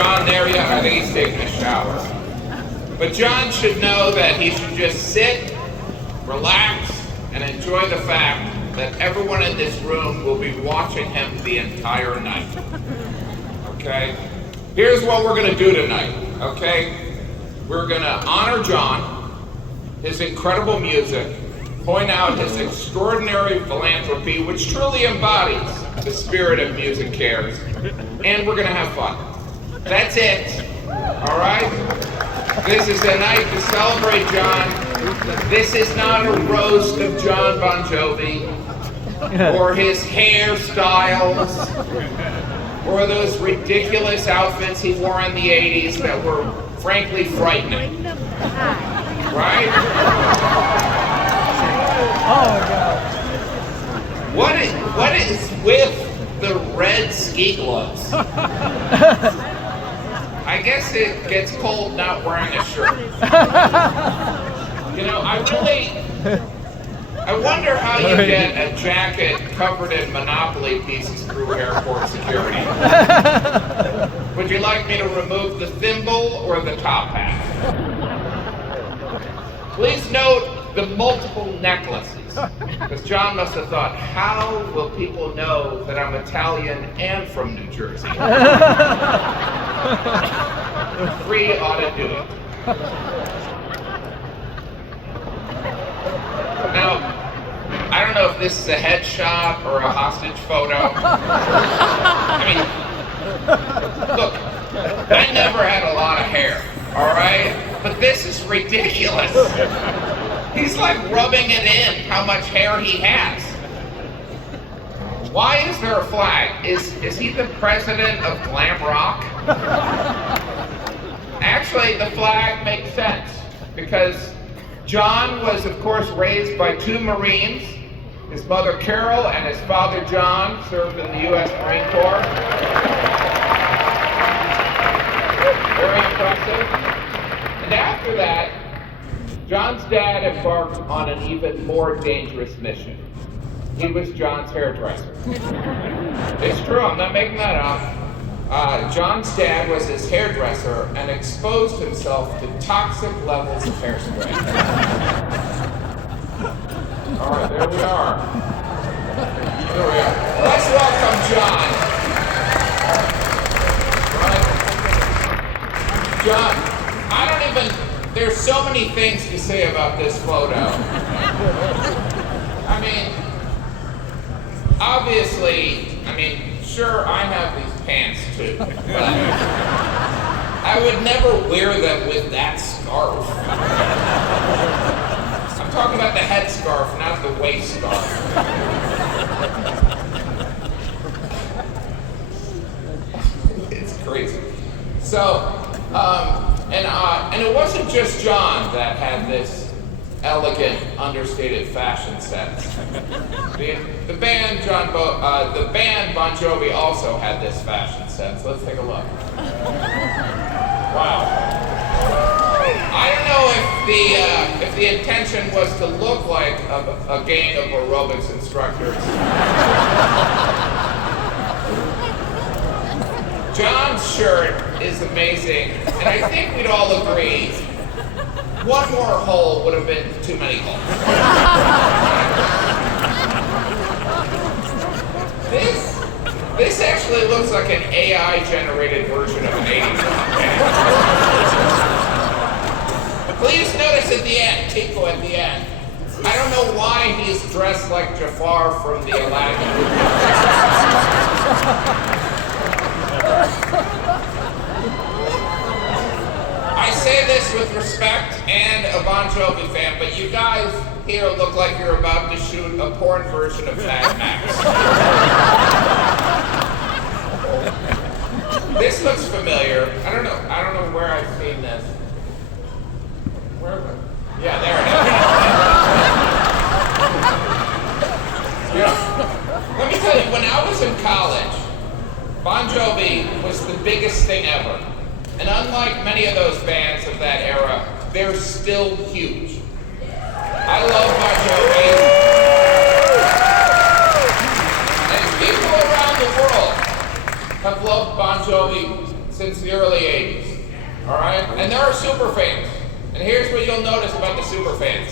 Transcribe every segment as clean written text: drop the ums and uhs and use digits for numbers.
John there yet? I think he's taking a shower. But John should know that he should just sit, relax, and enjoy the fact that everyone in this room will be watching him the entire night. Okay? Here's what we're going to do tonight. Okay? We're going to honor John, his incredible music, point out his extraordinary philanthropy, which truly embodies the spirit of MusiCares, and we're going to have fun. That's it. All right? This is a night to celebrate John. This is not a roast of John Bon Jovi or his hairstyles or those ridiculous outfits he wore in the 80s that were frankly frightening. Right? Oh my God. What is with the red ski gloves? I guess it gets cold not wearing a shirt. You know, I wonder how you get a jacket covered in Monopoly pieces through airport security. Would you like me to remove the thimble or the top hat? Please note the multiple necklaces, because John must have thought, how will people know that I'm Italian and from New Jersey? 3 ought to do it. Now, I don't know if this is a headshot or a hostage photo. I mean, look, I never had a lot of hair, all right? But this is ridiculous. He's like rubbing it in how much hair he has. Why is there a flag? Is he the president of glam rock? Actually, the flag makes sense because John was, of course, raised by 2 Marines. His mother, Carol, and his father, John, served in the U.S. Marine Corps. Very impressive. And after that, John's dad embarked on an even more dangerous mission. He was John's hairdresser. It's true, I'm not making that up. John's dad was his hairdresser and exposed himself to toxic levels of hairspray. All right, there we are. There we are. Let's welcome John. All right. John, there's so many things to say about this photo. I mean, obviously, sure, I have these pants too, but I would never wear them with that scarf. I'm talking about the head scarf, not the waist scarf. It's crazy. So, and it wasn't just John that had this elegant, understated fashion sense. The band Bon Jovi also had this fashion sense. Let's take a look. Wow. I don't know if the intention was to look like a gang of aerobics instructors. John's shirt is amazing, and I think we'd all agree one more hole would have been too many holes. This actually looks like an AI-generated version of an 80s band. Please notice at the end, Tico at the end. I don't know why he's dressed like Jafar from the Aladdin movie. I say this with respect and a Bon Jovi fan, but you guys here look like you're about to shoot a porn version of Mad Max. This looks familiar. I don't know where I've seen this. Where is it? Yeah, there it is. You know, let me tell you, when I was in college, Bon Jovi was the biggest thing ever. And unlike many of those bands of that era, they're still huge. I love Bon Jovi. And people around the world have loved Bon Jovi since the early 80s. All right? And there are super fans. And here's what you'll notice about the super fans.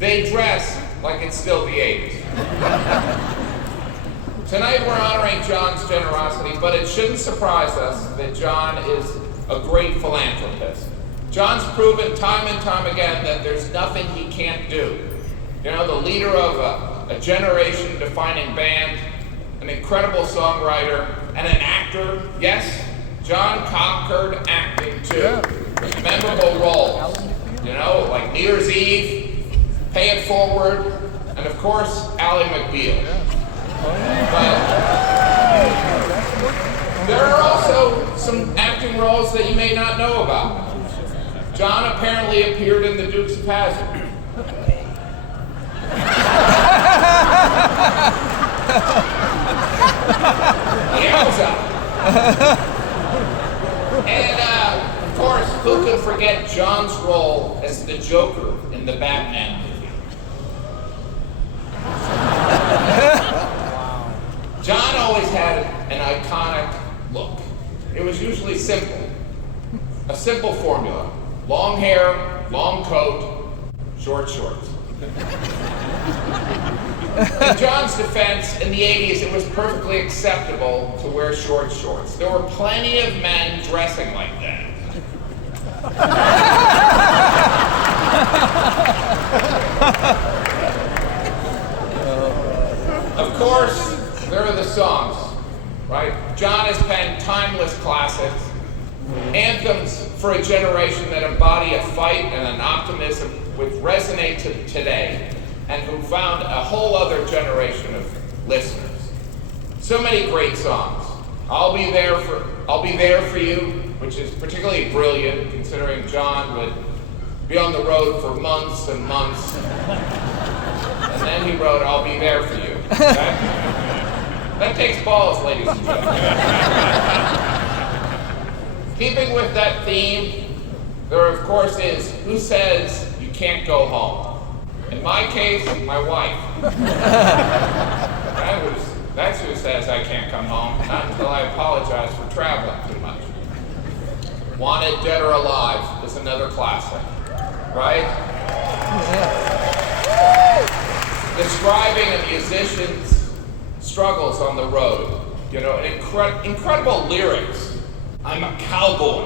They dress like it's still the 80s. Tonight we're honoring John's generosity, but it shouldn't surprise us that John is a great philanthropist. John's proven time and time again that there's nothing he can't do. You know, the leader of a generation-defining band, an incredible songwriter, and an actor. Yes, John conquered acting too. With memorable roles. You know, like New Year's Eve, Pay It Forward, and of course, Ally McBeal. But there are also some acting roles that you may not know about. John apparently appeared in The Dukes of Hazzard. And of course, who could forget John's role as the Joker in the Batman movie? John always had an iconic look. It was usually simple. A simple formula. Long hair, long coat, short shorts. In John's defense, in the 80s, it was perfectly acceptable to wear short shorts. There were plenty of men dressing like that. Of course, there are the songs, right? John has penned timeless classics, anthems for a generation that embody a fight and an optimism which resonate today, and who found a whole other generation of listeners. So many great songs. I'll Be There for You, which is particularly brilliant considering John would be on the road for months and months. And then he wrote I'll Be There for You. That takes balls, ladies and gentlemen. Keeping with that theme, there of course is Who Says You Can't Go Home? In my case, my wife. That's who says I can't come home, not until I apologize for traveling too much. Wanted Dead or Alive is another classic, right? Describing a musician's struggles on the road. You know, incredible lyrics. I'm a cowboy.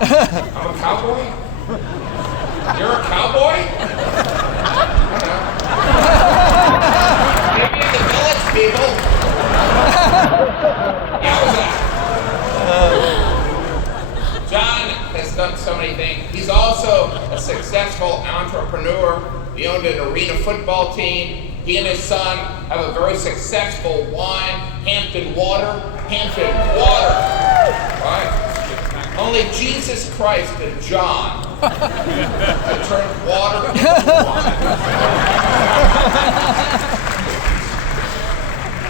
I'm a cowboy? You're a cowboy? Maybe in the village, people. John has done so many things. He's also a successful entrepreneur. He owned an arena football team. He and his son have a very successful wine, Hampton Water. Right? Only Jesus Christ and John could turn water into wine.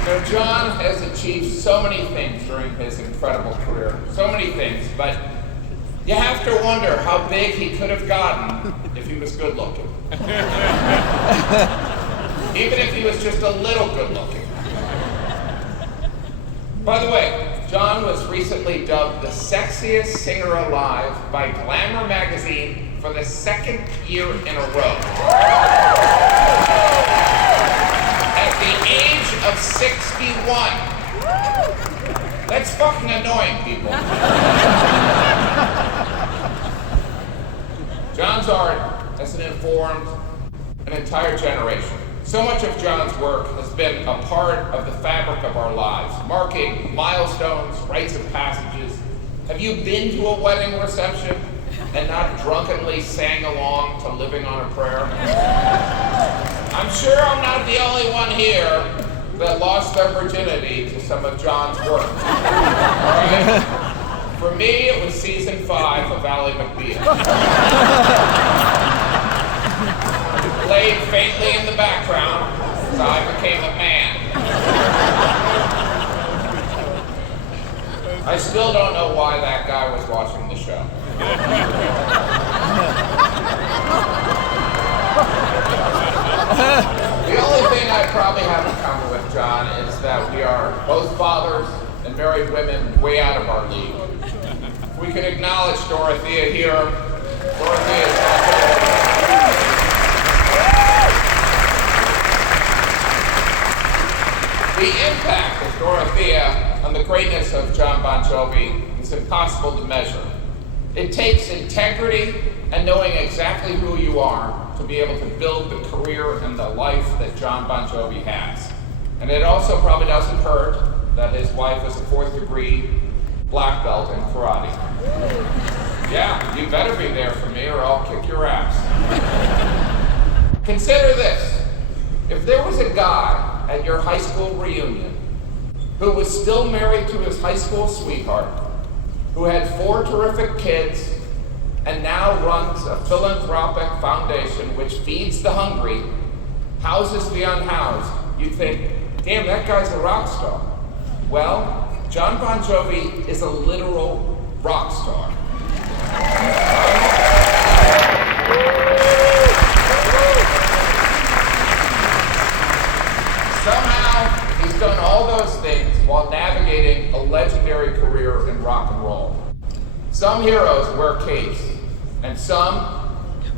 So John has achieved so many things during his incredible career. So many things, but you have to wonder how big he could have gotten if he was good looking. Even if he was just a little good looking. By the way, John was recently dubbed the sexiest singer alive by Glamour magazine for the second year in a row. At the age of 61. That's fucking annoying, people. John's art has informed an entire generation. So much of John's work has been a part of the fabric of our lives, marking milestones, rites of passages. Have you been to a wedding reception and not drunkenly sang along to Living on a Prayer? I'm sure I'm not the only one here that lost their virginity to some of John's work. All right? For me, it was season 5 of Ally McBeal. Played faintly in the background as I became a man. I still don't know why that guy was watching the show. The only thing I probably have in common with John is that we are both fathers and married women way out of our league. We can acknowledge Dorothea here. Dorothea is the impact of Dorothea on the greatness of John Bon Jovi is impossible to measure. It takes integrity and knowing exactly who you are to be able to build the career and the life that John Bon Jovi has. And it also probably doesn't hurt that his wife is a 4th-degree black belt in karate. Yeah, you better be there for me or I'll kick your ass. Consider this. If there was a guy at your high school reunion who was still married to his high school sweetheart, who had 4 terrific kids, and now runs a philanthropic foundation which feeds the hungry, houses the unhoused, you'd think, damn, that guy's a rock star. Well, John Bon Jovi is a literal rock star. Somehow, he's done all those things while navigating a legendary career in rock and roll. Some heroes wear capes, and some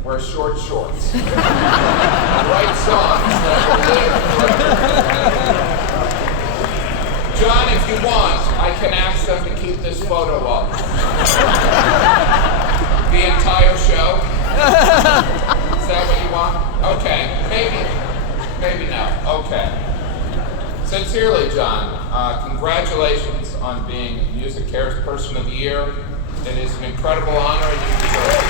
wear short shorts. And write songs that will live forever. John, if you want, I can ask them to keep this photo up. The entire show? Is that what you want? Okay, maybe no. Okay. Sincerely, John, congratulations on being MusiCares Person of the Year. It is an incredible honor and you deserve it.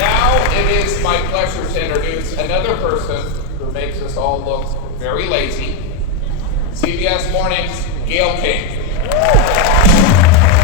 Now it is my pleasure to introduce another person who makes us all look very lazy. CBS Morning's Gayle King.